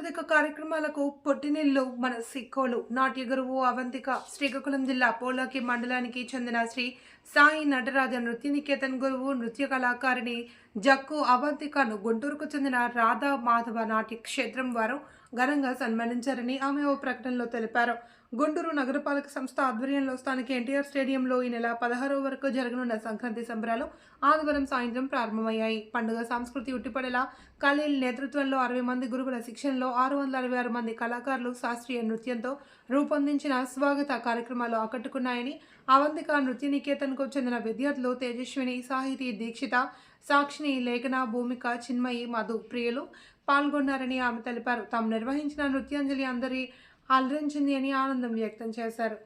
సాంస్కృతిక కార్యక్రమాలకు పుట్టినిల్లు మన సిక్కోలు. నాట్య గురువు అవంతిక శ్రీకాకుళం జిల్లా పోలాకి మండలానికి చెందిన శ్రీ సాయి నటరాజ నృత్య నికేతన్ గురువు, నృత్య కళాకారిణి జక్కు అవంతికను గుంటూరుకు చెందిన రాధా మాధవ నాట్య క్షేత్రం వారు ఘనంగా సన్మానించారని ఆమె ఓ ప్రకటనలో తెలిపారు. గుంటూరు నగరపాలక సంస్థ ఆధ్వర్యంలో స్థానిక ఎన్టీఆర్ స్టేడియంలో ఈ నెల 16 వరకు జరగనున్న సంక్రాంతి సంబరాలు ఆదివారం సాయంత్రం ప్రారంభమయ్యాయి. పండుగ సంస్కృతి ఉట్టిపడేలా ఖలీల్ నేతృత్వంలో 60 మంది గురువుల శిక్షణలో 666 మంది కళాకారులు శాస్త్రీయ నృత్యంతో రూపొందించిన స్వాగత కార్యక్రమాలు ఆకట్టుకున్నాయని, అవంతిక నృత్య నికేతన్కు చెందిన విద్యార్థులు తేజస్విని, సాహితీ దీక్షిత, సాక్షిని, లేఖన, భూమిక, చిన్మయి, మధు ప్రియులు పాల్గొన్నారని ఆమె తెలిపారు. తాము నిర్వహించిన నృత్యాంజలి అందరి అలరించింది అని ఆనందం వ్యక్తం చేశారు.